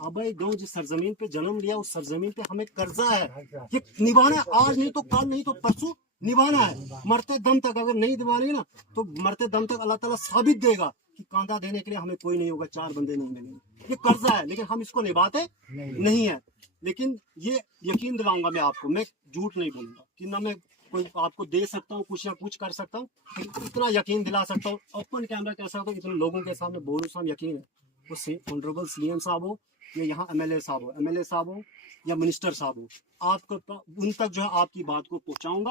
आबाई गांव जिस सरजमीन पे जन्म लिया उस सरजमीन पे हमें कर्जा है, ये निभाना है, आज नहीं तो कल नहीं तो परसों निभाना है, मरते दम तक। अगर नहीं निभाएंगे ना तो मरते दम तक अल्लाह ताला साबित देगा कि कांधा देने के लिए हमें कोई नहीं होगा, 4 बंदे नहीं मिलेंगे। ये कर्जा है लेकिन हम इसको निभाते नहीं है। लेकिन ये यकीन दिलाऊंगा मैं आपको, मैं झूठ नहीं बोलूंगा कि ना मैं कोई आपको दे सकता हूँ कुछ या कुछ कर सकता हूँ, इतना यकीन दिला सकता हूँ, ओपन कैमरा कह सकता हूँ, इतने लोगों के सामने बोलूँ यकीन है। वो ऑनरेबल सीएम साहब हो या यहाँ एमएलए साहब हो या मिनिस्टर साहब हो, आपको उन तक जो है आपकी बात को पहुंचाऊंगा।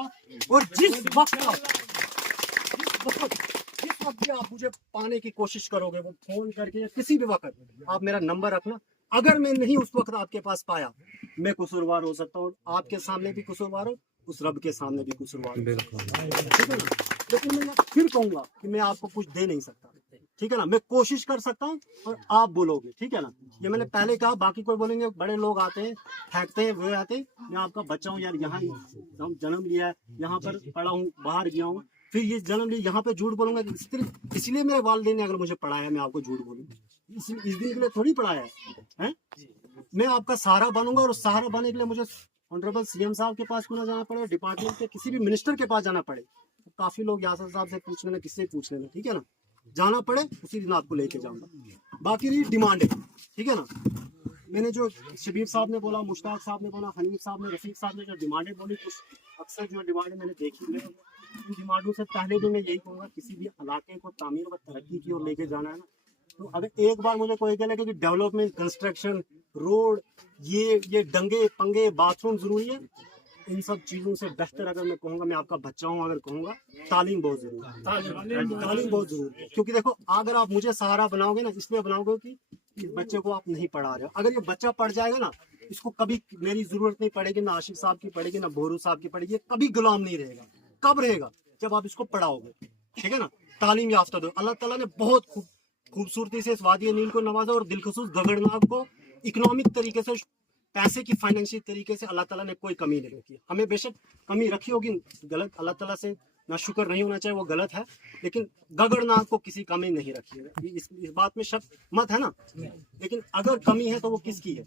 और जिस वक्त भी आप मुझे पाने की कोशिश करोगे, वो फोन करके या किसी भी वक्त आप मेरा नंबर रखना। अगर मैं नहीं उस वक्त आपके पास पाया, मैं कसूरवार हो सकता हूँ, आपके सामने भी कसूरवार हो, उस रब के सामने भी कसूरवार हो, ठीक है ना। लेकिन मैं फिर कहूंगा कि मैं आपको कुछ दे नहीं सकता, ठीक है ना। मैं कोशिश कर सकता हूँ और आप बोलोगे, ठीक है ना। ये मैंने पहले कहा, बाकी कोई बोलेंगे बड़े लोग आते हैं फेंकते हैं वो आते हैं, मैं आपका बच्चा हूँ यार, यहाँ जन्म लिया है, यहाँ पर पढ़ा हूँ, बाहर गया हूँ, फिर ये जन्म लिया, यहाँ पे झूठ बोलूंगा इसलिए मेरे वालिदैन ने अगर मुझे पढ़ाया मैं आपको झूठ बोलूँ, इस दिन के लिए थोड़ी पढ़ाया है। मैं आपका सहारा बनूंगा और सहारा बनने के लिए मुझे ऑनरेबल सीएम साहब के पास क्यों ना जाना पड़े, डिपार्टमेंट के किसी भी मिनिस्टर के पास जाना पड़े, तो काफी लोग यासर साहब से पूछ लेना, किससे पूछ लेना, ठीक है ना, जाना पड़े उसी दिन आपको लेके जाऊंगा। बाकी रही डिमांड है, ठीक है ना। मैंने जो शबीर साहब ने बोला, मुश्ताक साहब ने बोला, हनीफ साहब ने, रफीक साहब ने जो डिमांडें बोली, कुछ अक्सर जो डिमांडें मैंने देखी है, उन डिमांडों से पहले भी मैं यही कहूँगा, किसी भी इलाके को तामीर व तरक्की की ओर लेके जाना है ना, तो अगर एक बार मुझे कोई कहे कि डेवलपमेंट, कंस्ट्रक्शन, रोड, ये दंगे पंगे, बाथरूम जरूरी है, इन सब चीजों से बेहतर अगर मैं कहूँगा, मैं आपका बच्चा हूँ अगर कहूँगा, तालीम बहुत जरूरी है, तालीम बहुत जरूरी है। क्योंकि देखो, अगर आप मुझे सहारा बनाओगे ना, इसलिए बनाओगे कि इस बच्चे को आप नहीं पढ़ा रहे हो। अगर ये बच्चा पढ़ जाएगा ना, इसको कभी मेरी जरूरत नहीं पड़ेगी, ना आशिफ साहब की पड़ेगी, ना बोरू साहब की पड़ेगी, कभी गुलाम नहीं रहेगा। कब रहेगा? जब आप इसको पढ़ाओगे, ठीक है ना। तालीम याफ्ता दो। अल्लाह ताला ने बहुत खूबसूरती से इस वादी नील को नवाजा और दिलखसूस गगरनाक को इकोनॉमिक तरीके से, पैसे की फाइनेंशियल तरीके से अल्लाह ताला ने कोई कमी नहीं रखी। हमें बेशक कमी रखी होगी, गलत, अल्लाह ताला से ना शुक्र नहीं होना चाहिए, वो गलत है, लेकिन गगरनाक को किसी कमी नहीं रखी है, इस बात में शक मत है ना। लेकिन अगर कमी है तो वो किसकी है?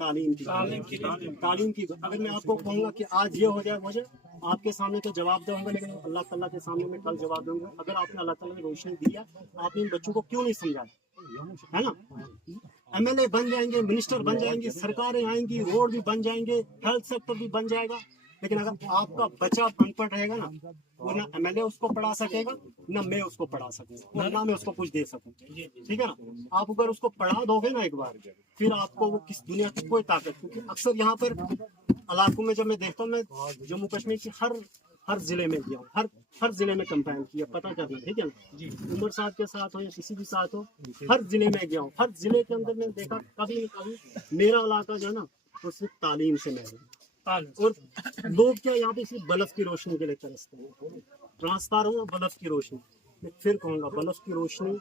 तालीम की। तालीम की। अगर मैं आपको कहूँगा कि आज ये हो जाए, मुझे आपके सामने तो जवाब दूंगा, लेकिन अल्लाह ताला के सामने मैं कल जवाब दूंगा। अगर आपने अल्लाह ताला ने रोशनी दी है, आपने इन बच्चों को क्यों नहीं समझाया, है ना। एमएलए बन जाएंगे, मिनिस्टर बन जाएंगे, सरकारें आएंगी, रोड भी बन जाएंगे, हेल्थ सेक्टर भी बन जाएगा, लेकिन अगर आपका बच्चा अनपढ़ रहेगा ना, वो ना एमएलए उसको पढ़ा सकेगा, ना मैं उसको पढ़ा सकूंगा, और ना मैं उसको कुछ दे सकूँ, ठीक है ना। आप अगर उसको पढ़ा दोगे ना एक बार, फिर आपको वो किस दुनिया की कोई ताकत, क्योंकि अक्सर यहाँ पर इलाकों में जब मैं देखता हूँ, मैं जम्मू कश्मीर की हर जिले में गया हूँ, हर जिले में कंपेन किया, पता करना, ठीक है ना। उमर साहब के साथ हो या किसी भी साथ हो, हर जिले में गया हूँ, हर जिले के अंदर मैंने देखा कभी न कभी मेरा इलाका जो है ना, वो सिर्फ तालीम से महरूम, और लोग क्या यहाँ पे सिर्फ बल्ब की रोशनी के लिए तरसते हैं। ट्रांसफार्मर, बल्ब की रोशनी, मैं फिर कहूँगा, बल्ब की रोशनी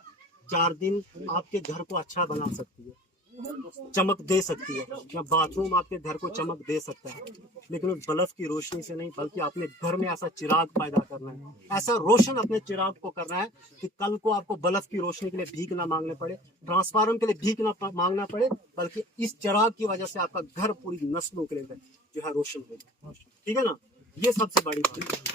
4 दिन आपके घर को अच्छा बना सकती है, चमक दे सकती है, या बाथरूम आपके घर को चमक दे सकता है, लेकिन उस बल्ब की रोशनी से नहीं, बल्कि अपने घर में ऐसा चिराग पैदा करना है, ऐसा रोशन अपने चिराग को करना है कि कल को आपको बल्ब की रोशनी के लिए भीख ना मांगने पड़े, ट्रांसफार्मर के लिए भीख ना मांगना पड़े, बल्कि इस चिराग की वजह से आपका घर पूरी नस्लों के लिए जो है रोशन होगा, ठीक है ना। ये सबसे बड़ी बात है।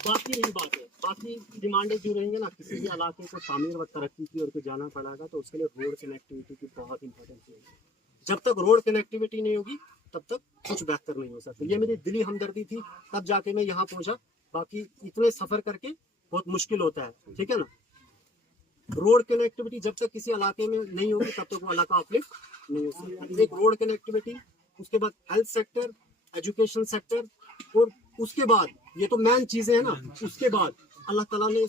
बाकी यही बात है, बाकी डिमांडें जो रहेंगे ना, किसी भी इलाके को तामीर व तरक्की की ओर जाना पड़ेगा, तो उसके लिए रोड कनेक्टिविटी की बहुत इंपॉर्टेंस है। जब तक रोड कनेक्टिविटी नहीं होगी तब तक कुछ बेहतर नहीं हो सकता। ये मेरी दिली हमदर्दी थी, तब जाके मैं यहाँ पहुँचा। बाकी इतने सफर करके बहुत मुश्किल होता है, ठीक है ना। रोड कनेक्टिविटी जब तक किसी इलाके में नहीं होगी तब तक वो इलाका अपलिफ्ट नहीं हो सकता। एक रोड कनेक्टिविटी, उसके बाद हेल्थ सेक्टर, एजुकेशन सेक्टर, और उसके बाद ये तो मेन चीजें हैं ना, उसके बाद अल्लाह ताला ने